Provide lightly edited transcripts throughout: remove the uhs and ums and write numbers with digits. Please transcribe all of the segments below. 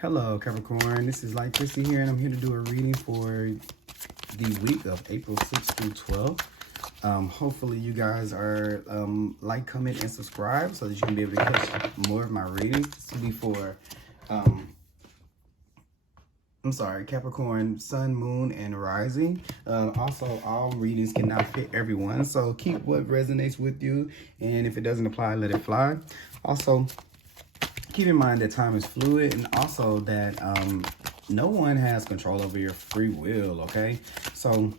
Hello, Capricorn. This is Thilightchrissy here, and I'm here to do a reading for the week of April 6th through 12th. Hopefully, you guys are like, comment, and subscribe so that you can be able to catch more of my readings. This will be for, Capricorn, Sun, Moon, and Rising. Also, all readings cannot fit everyone, so keep what resonates with you, and if it doesn't apply, let it fly. Also, keep in mind that time is fluid, and also that no one has control over your free will, okay? So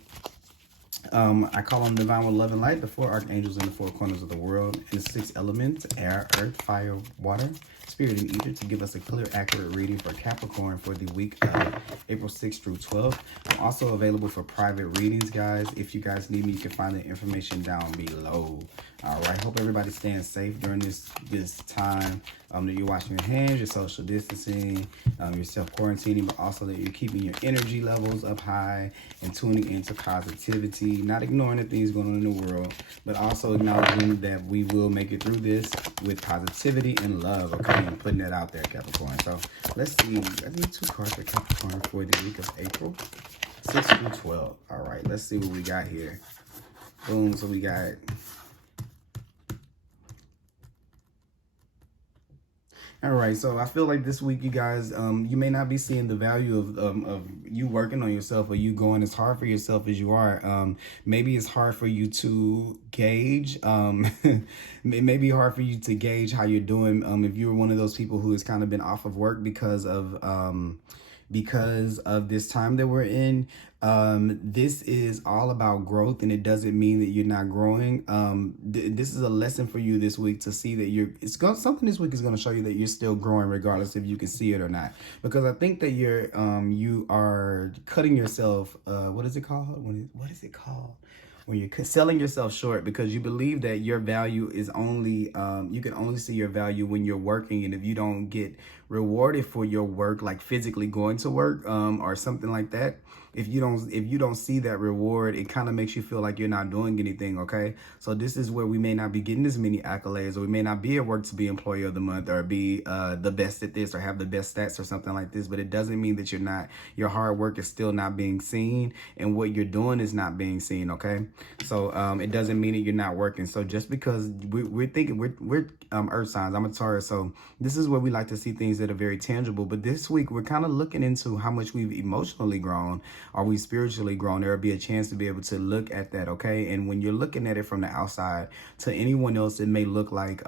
I call on divine with love and light, the 4 archangels in the 4 corners of the world, and the 6 elements, air, earth, fire, water, spirit, and ether, to give us a clear, accurate reading for Capricorn for the week of April 6th through 12th. I'm also available for private readings, guys. If you guys need me, you can find the information down below. All right, hope everybody's staying safe during this time, that you're washing your hands, you're social distancing, you're self-quarantining, but also that you're keeping your energy levels up high and tuning into positivity, not ignoring the things going on in the world, but also acknowledging that we will make it through this with positivity and love, okay? I'm putting that out there, Capricorn. So let's see. I need 2 cards for Capricorn for the week of April 6th through 12th. All right, let's see what we got here. Boom. So we got... All right, so I feel like this week, you guys, you may not be seeing the value of you working on yourself or you going as hard for yourself as you are. Maybe it's hard for you to gauge. It may be hard for you to gauge how you're doing. If you're one of those people who has kind of been off of work because of this time that we're in. This is all about growth, and it doesn't mean that you're not growing. This is a lesson for you this week to see that something this week is going to show you that you're still growing regardless if you can see it or not. Because I think that you are cutting yourself, what is it called? What is it called? When you're selling yourself short because you believe that your value is only, you can only see your value when you're working. And if you don't get rewarded for your work, like physically going to work, or something like that, if you don't see that reward, it kind of makes you feel like you're not doing anything, okay? So this is where we may not be getting as many accolades, or we may not be at work to be employee of the month, or be the best at this, or have the best stats or something like this. But it doesn't mean that your hard work is still not being seen, and what you're doing is not being seen, okay? So it doesn't mean that you're not working. So just because we're earth signs, I'm a Taurus, so this is where we like to see things that are very tangible. But this week we're kind of looking into how much we've emotionally grown. Are we spiritually grown? There will be a chance to be able to look at that, okay? And when you're looking at it from the outside, to anyone else, it may look like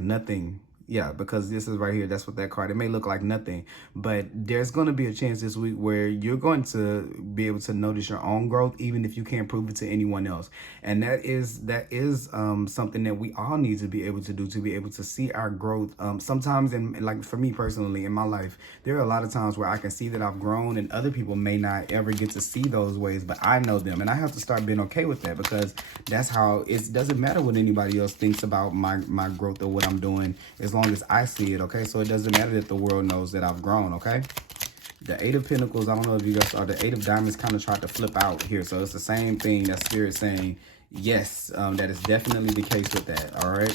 nothing. Yeah, because this is right here. That's what that card, it may look like nothing, but there's going to be a chance this week where you're going to be able to notice your own growth, even if you can't prove it to anyone else. And that is something that we all need to be able to do, to be able to see our growth. Sometimes, like for me personally in my life, there are a lot of times where I can see that I've grown, and other people may not ever get to see those ways, but I know them, and I have to start being okay with that, because that's how it doesn't matter what anybody else thinks about my growth or what I'm doing, as long as I see it, okay? So it doesn't matter that the world knows that I've grown, okay? The 8 of Pentacles, I don't know if you guys saw, the 8 of Diamonds kind of tried to flip out here. So it's the same thing that Spirit's saying. Yes, that is definitely the case with that, all right?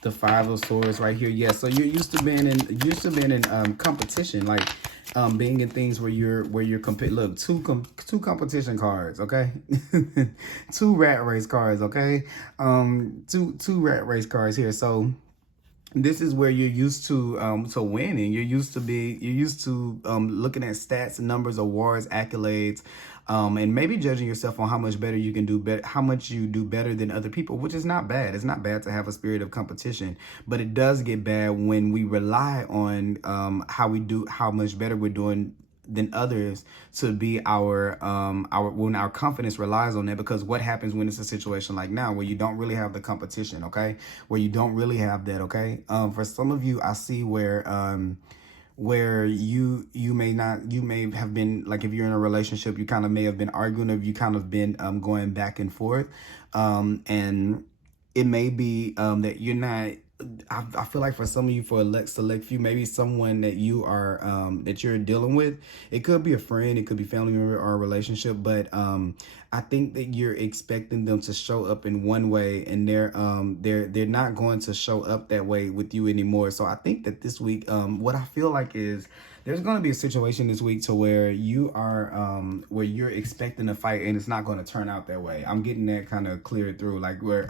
The 5 of Swords right here. Yes, so you're used to being in competition, like being in things where you're look, two competition cards, okay? 2 rat race cards, okay? Two rat race cards here. So this is where you're used to winning. You're used to looking at stats, numbers, awards, accolades, and maybe judging yourself on how much better you can do, how much you do better than other people, which is not bad. It's not bad to have a spirit of competition, but it does get bad when we rely on how much better we're doing than others to be when our confidence relies on that. Because what happens when it's a situation like now where you don't really have the competition, okay? Where you don't really have that, okay? For some of you, I see where you may have been, like, if you're in a relationship, you kind of may have been arguing, or you kind of been going back and forth, and it may be that you're not. I feel like for some of you, for a select few, maybe someone that you are that you're dealing with, it could be a friend, it could be family member or a relationship, but I think that you're expecting them to show up in one way, and they're not going to show up that way with you anymore. So I think that this week, what I feel like is there's going to be a situation this week to where where you're expecting a fight and it's not going to turn out that way. I'm getting that kind of cleared through, like where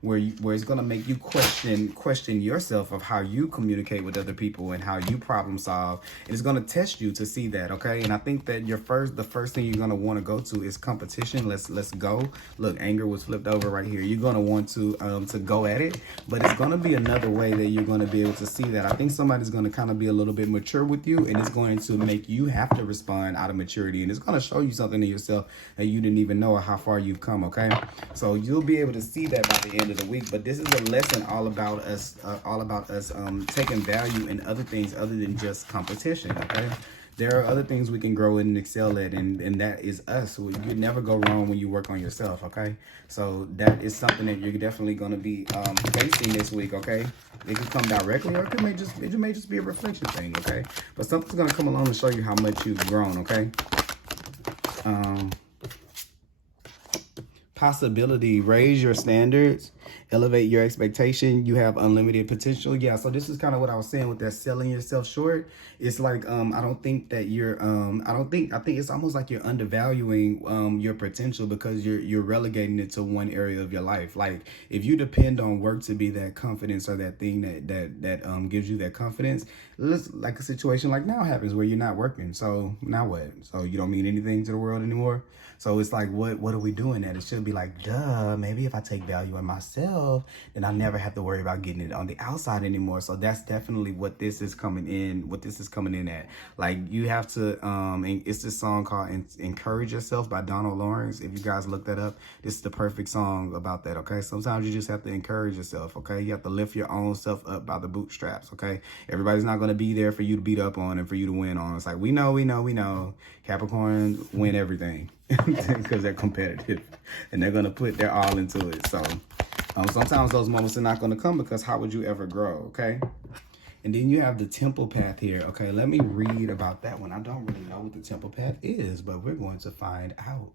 it's going to make you question yourself of how you communicate with other people and how you problem solve. It's going to test you to see that, okay? And I think that the first thing you're going to want to go to is competition. Let's go. Look, anger was flipped over right here. You're going to want to go at it, but it's going to be another way that you're going to be able to see that. I think somebody's going to kind of be a little bit mature with you, and it's going to make you have to respond out of maturity, and it's going to show you something in yourself that you didn't even know, or how far you've come, okay? So you'll be able to see that by the end of the week. But this is a lesson all about us taking value in other things other than just competition, okay? There are other things we can grow in and excel at, and that is us. You can never go wrong when you work on yourself, okay? So that is something that you're definitely going to be facing this week, okay? It can come directly, or it may just be a reflection thing, okay? But something's going to come along and show you how much you've grown, okay? Possibility, raise your standards, elevate your expectation. You have unlimited potential. Yeah, so this is kind of what I was saying with that selling yourself short. It's like I don't think that you're I think it's almost like you're undervaluing your potential, because you're relegating it to one area of your life. Like if you depend on work to be that confidence, or that thing that gives you that confidence, like a situation like now happens where you're not working. So now what? So you don't mean anything to the world anymore. So it's like, what are we doing at? It should be like, duh, maybe if I take value in myself, then I never have to worry about getting it on the outside anymore. So that's definitely what this is coming in at. Like you have to, and it's this song called Encourage Yourself by Donald Lawrence. If you guys look that up, this is the perfect song about that, okay? Sometimes you just have to encourage yourself, okay? You have to lift your own self up by the bootstraps, okay? Everybody's not going to be there for you to beat up on and for you to win on. It's like, we know. Capricorn win everything. Because they're competitive and they're going to put their all into it. So sometimes those moments are not going to come, because how would you ever grow, okay? And then you have the temple path here, okay? Let me read about that one. I don't really know what the temple path is, but we're going to find out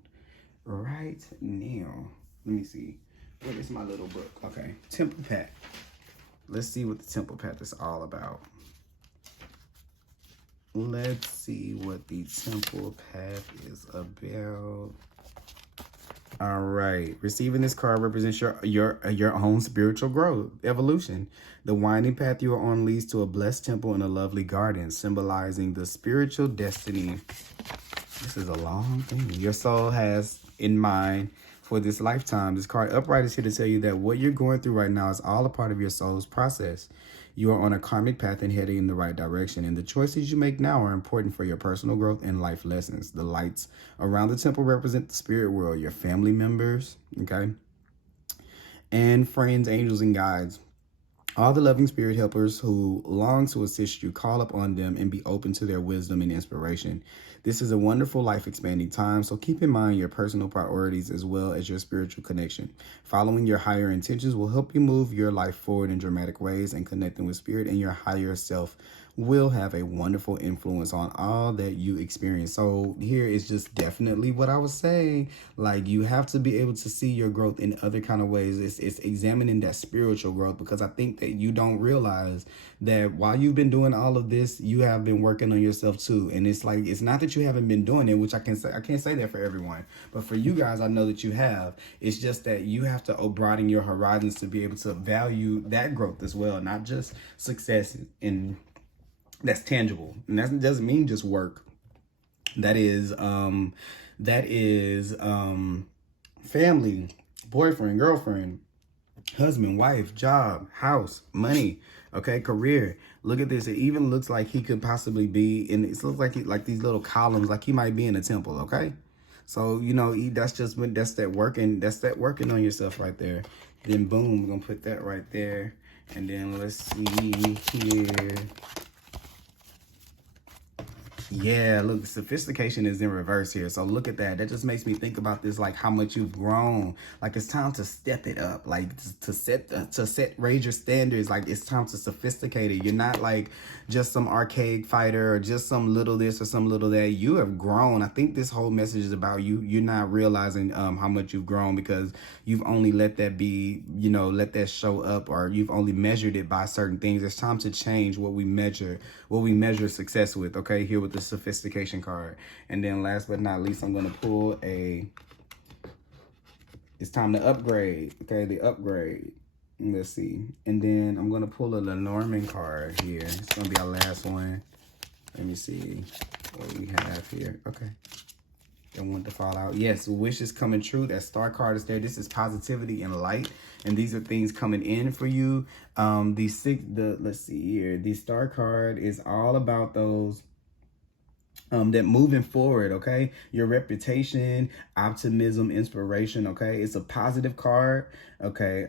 right now. Let me see. Where is my little book? Okay, temple path. Let's see what the temple path is all about. Let's see what the temple path is about. All right. Receiving this card represents your own spiritual growth, evolution. The winding path you are on leads to a blessed temple and a lovely garden, symbolizing the spiritual destiny. This is a long thing your soul has in mind for this lifetime. This card upright is here to tell you that what you're going through right now is all a part of your soul's process. You are on a karmic path and heading in the right direction, and the choices you make now are important for your personal growth and life lessons. The lights around the temple represent the spirit world, your family members, okay, and friends, angels, and guides. All the loving spirit helpers who long to assist you, call upon them and be open to their wisdom and inspiration. This is a wonderful life-expanding time, so keep in mind your personal priorities as well as your spiritual connection. Following your higher intentions will help you move your life forward in dramatic ways, and connecting with spirit and your higher self will have a wonderful influence on all that you experience. So here is just definitely what I was saying. Like, you have to be able to see your growth in other kind of ways. It's examining that spiritual growth, because I think that you don't realize that while you've been doing all of this, you have been working on yourself too. And it's like, it's not that you haven't been doing it, which I can't say that for everyone, but for you guys, I know that you have. It's just that you have to broaden your horizons to be able to value that growth as well, not just success in that's tangible. And that doesn't mean just work. That is family, boyfriend, girlfriend, husband, wife, job, house, money, okay, career. Look at this. It even looks like he could possibly be in, it looks like these little columns, like he might be in a temple, okay? So, you know, that's that working on yourself right there. Then boom, we're gonna put that right there. And then let's see here. Yeah, look, sophistication is in reverse here. So look at that. That just makes me think about this, like how much you've grown. Like it's time to step it up, like raise your standards. Like it's time to sophisticate it. You're not like just some archaic fighter or just some little this or some little that. You have grown. I think this whole message is about you. You're not realizing how much you've grown because you've only let that be, you know, let that show up, or you've only measured it by certain things. It's time to change what we measure success with. Okay, here with the sophistication card. And then last but not least, I'm going to pull it's time to upgrade. Okay, the upgrade. Let's see. And then I'm going to pull a Lenormand card here. It's going to be our last one. Let me see what we have here. Okay. Don't want to fall out. Yes, wish is coming true. That star card is there. This is positivity and light, and these are things coming in for you. Let's see here. The star card is all about those that moving forward, okay? Your reputation, optimism, inspiration, okay? It's a positive card, okay?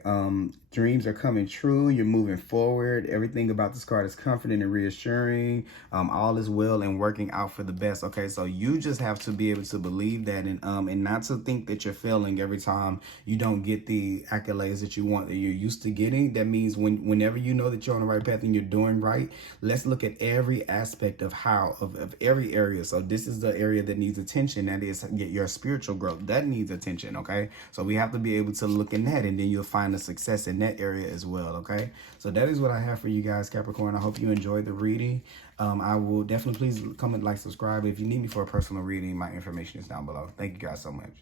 Dreams are coming true. You're moving forward. Everything about this card is comforting and reassuring. All is well and working out for the best, okay? So you just have to be able to believe that and not to think that you're failing every time you don't get the accolades that you want, that you're used to getting. That means whenever you know that you're on the right path and you're doing right, let's look at every aspect of every area. So this is the area that needs attention. That is your spiritual growth. That needs attention, okay? So we have to be able to look in that, and then you'll find the success in that area as well, okay? So that is what I have for you guys, Capricorn. I hope you enjoyed the reading. I will definitely please comment, like, subscribe. If you need me for a personal reading, my information is down below. Thank you guys so much.